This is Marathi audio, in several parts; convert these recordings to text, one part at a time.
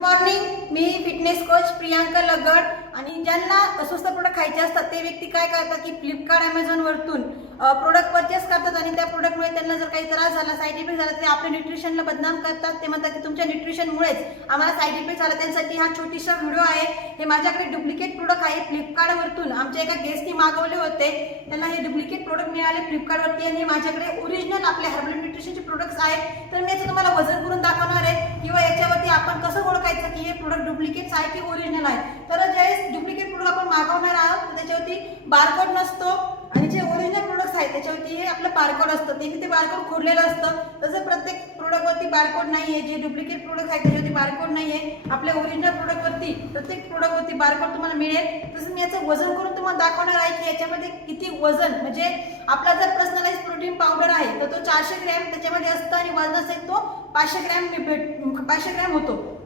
morning. मी फिटनेस कोच प्रियांका लगड आणि ज्यांना स्वस्त प्रोडक्ट खायचे असतात ते व्यक्ती काय करतात की फ्लिपकार्ट अमेझॉन वरतून प्रोडक्ट परचेस करतात आणि त्या प्रोडक्टमुळे त्यांना जर काही त्रास झाला साईड इफेक्ट झाला ते आपल्या न्यूट्रिशनला बदनाम करतात. ते म्हणतात की तुमच्या न्यूट्रिशनमुळेच आम्हाला साईड इफेक्ट झाला. त्यांसाठी हा छोटीसा व्हिडिओ आहे. हे माझ्याकडे डुप्लिकेट प्रोडक्ट आहे फ्लिपकार्टवरतून आमच्या एका गेस्टनी मागवले होते. त्यांना हे डुप्लिकेट प्रोडक्ट मिळाले फ्लिपकार्टवरती आणि माझ्याकडे ओरिजिनल आपले हर्बल न्यूट्रिशनचे प्रोडक्ट्स आहेत. तर मी याचं तुम्हाला वजन करून दाखवणार आहे. किंवा याच्यावरती आपण कसं ओळखायचं की हे प्रोडक्ट डुप्लिकेट आहे की ओरिजिनल आहे. तर जे डुप्लिकेट प्रोडक्ट आपण मागवणार आहोत त्याच्यावरती बारकोड नसतो आणि जे ओरिजिनल प्रोडक्ट्स आहेत त्याच्यावरती हे आपलं बारकोड असतं. ते ते बारकोड खोडलेलं असतं. तसं प्रत्येक प्रोडक्टवरती बारकोड नाही आहे जे डुप्लिकेट प्रोडक्ट आहे त्याच्यावरती बारकोड नाही आहे आपल्या ओरिजिनल प्रोडक्टवरती प्रत्येक प्रोडक्टवरती बारकोड तुम्हाला मिळेल. तसं मी याचं वजन करून तुम्हाला दाखवणार आहे की याच्यामध्ये किती वजन म्हणजे आपला जर पर्सनलाइज प्रोटीन पावडर आहे तर तो चारशे ग्रॅम त्याच्यामध्ये असतं आणि वजन असेल तो पाचशे ग्रॅम भेट- पाचशे ग्रॅम होतो.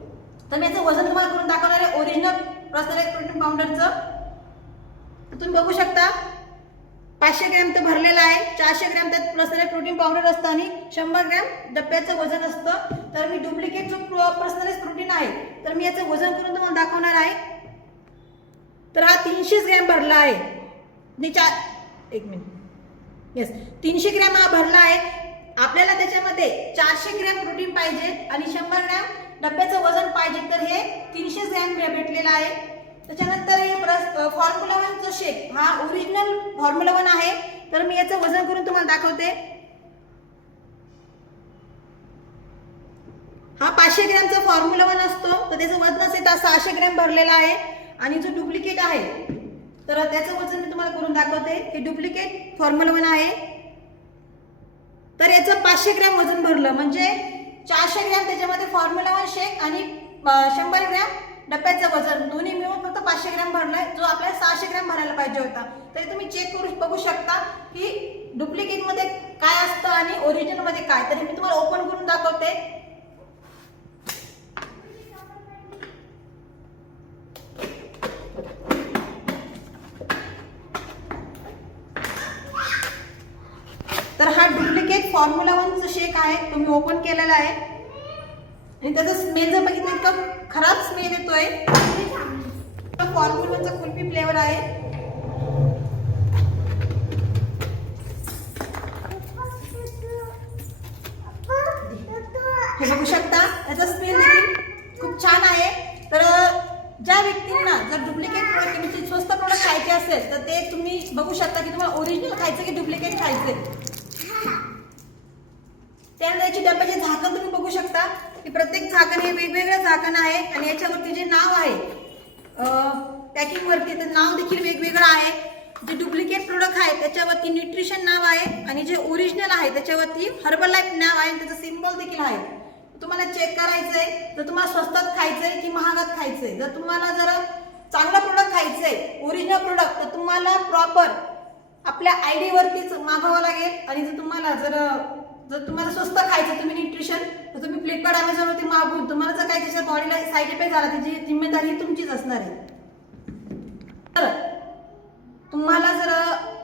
तर मी याचं वजन तुम्हाला करून दाखवणार आहे. ओरिजिनल पर्सनलाइज प्रोटीन पावडरचं तुम्ही बघू शकता पाचशे ग्रॅम तर भरलेलं आहे. चारशे ग्रॅम त्यात पर्सनलाइज प्रोटीन पावडर असतं आणि शंभर ग्रॅम डब्याचं वजन असतं. तर मी डुप्लिकेट जो पर्सनलाइज प्रोटीन आहे तर मी याचं वजन करून तुम्हाला दाखवणार आहे. तर हा तीनशेच ग्रॅम भरला आहे. आणि चार एक मिनिट येस तीनशे ग्रॅम हा भरला आहे. आपल्याला त्याच्यामध्ये चारशे ग्रॅम प्रोटीन पाहिजे आणि शंभर ग्रॅम डब्याचं वजन पाहिजे तर हे तीनशे ग्रॅम भेटलेलं आहे. त्याच्यानंतर हे फॉर्म्युला वनचं शेक हा ओरिजिनल फॉर्म्युला वन आहे. तर मी याचं वजन करून तुम्हाला दाखवते. हा पाचशे ग्रॅमचा फॉर्म्युला वन असतो. तर त्याचं वजन असेल तर सहाशे ग्रॅम भरलेला आहे. आणि जो डुप्लिकेट आहे तर त्याचं वजन मी तुम्हाला करून दाखवते. हे डुप्लिकेट फॉर्म्युला वन आहे. तर याचं पाचशे ग्रॅम वजन भरलं. म्हणजे चारशे ग्रॅम त्याच्यामध्ये फॉर्म्युला वन शेक आणि शंभर ग्रॅम डब्याचं वजन. दोन्ही मिळून फक्त पाचशे ग्रॅम भरलाय जो आपल्याला सहाशे ग्रॅम भरायला पाहिजे होता. तरी तुम्ही चेक करू बघू शकता की डुप्लिकेटमध्ये काय असतं आणि ओरिजिनलमध्ये काय. तरी मी तुम्हाला ओपन करून दाखवते तर एक फॉर्म्युला वनचं शेक आहे तुम्ही ओपन केलेला आहे. आणि त्याचा स्मेल जर बघितलं इतका खराब स्मेल येतोय. फॉर्म्युला वनचा कुल्फी फ्लेवर आहे. हे बघू शकता याचा स्मेल देखील खूप छान आहे. तर ज्या व्यक्तींना जर डुप्लिकेट प्रोडक्ट स्वस्त प्रोडक्ट खायचे असेल तर ते तुम्ही बघू शकता की तुम्हाला ओरिजिनल खायचं की डुप्लिकेट खायचे त्यानंतर याची डब्याचे झाकण तुम्ही बघू शकता. की प्रत्येक झाकण हे वेगवेगळं झाकण आहे आणि याच्यावरती जे नाव आहे पॅकिंगवरती ते तर नाव देखील वेगवेगळं आहे. जे डुप्लिकेट प्रोडक्ट आहे त्याच्यावरती न्यूट्रिशन नाव आहे आणि जे ओरिजिनल आहे त्याच्यावरती हर्बल लाईफ नाव आहे आणि त्याचं सिम्बॉल देखील आहे. तुम्हाला चेक करायचंय जर तुम्हाला स्वस्तात खायचंय की महागात खायचंय जर तुम्हाला जर चांगला प्रोडक्ट खायचंय ओरिजिनल प्रोडक्ट तर तुम्हाला प्रॉपर आपल्या आय डीवरतीच मागावं लागेल. आणि जर तुम्हाला जर जर तुम्हाला स्वस्त खायचं तुम्ही न्यूट्रिशन तर तुम्ही फ्लिपकार्ट अमेझॉनवरती मागून तुम्हाला जर काही त्याच्या बॉडीला साईड इफेक्ट झाला त्याची जिम्मेदारी तुमचीच असणार आहे.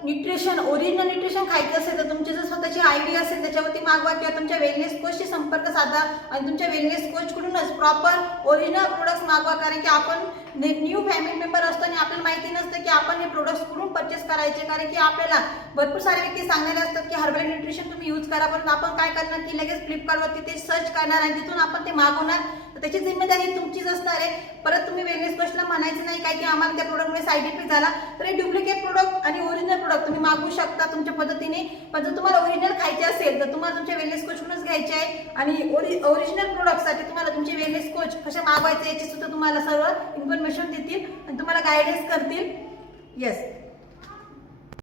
न्यूट्रिशन ओरिजिनल न्यूट्रिशन खायचं असेल तर तुमची जर स्वतःची आय डी असेल त्याच्यावरती मागवा किंवा तुमच्या वेलनेस कोचशी संपर्क साधा आणि तुमच्या वेलनेस कोचकडूनच प्रॉपर ओरिजिनल प्रोडक्ट्स मागवा. कारण की आपण न्यू फॅमिली मेंबर असतो आणि आपल्याला माहिती नसतं की आपण हे प्रोडक्ट्स कुठून परचेस करायचे. कारण की आपल्याला भरपूर सारे व्यक्ती सांगणारे असतात की हर्बल न्यूट्रिशन तुम्ही यूज करा पण आपण काय करणार? की लगेच फ्लिपकार्टवरती ते सर्च करणार आणि तिथून आपण ते मागवणार. तर त्याची जिम्मेदारी तुमचीच असणार आहे. परत तुम्ही वेलनेस कोचला म्हणायचं नाही काय की आम्हाला त्या प्रोडक्टमुळे साईड इफेक्ट झाला तर हे डुप्लिकेट प्रोडक्ट आणि प्रोडक्ट तुम्ही मागवू शकता तुमच्या पद्धतीने. पण जर तुम्हाला ओरिजिनल खायचे असेल तर तुम्हाला तुमच्या वेलनेस कोचकडूनच घ्यायचे आहे. आणि ओरि ओरिजिनल प्रोडक्टसाठी तुम्हाला तुमचे वेलनेस कोच कसे मागवायचे याची सुद्धा तुम्हाला सर्व इन्फॉर्मेशन देतील आणि तुम्हाला गायडन्स करतील. येस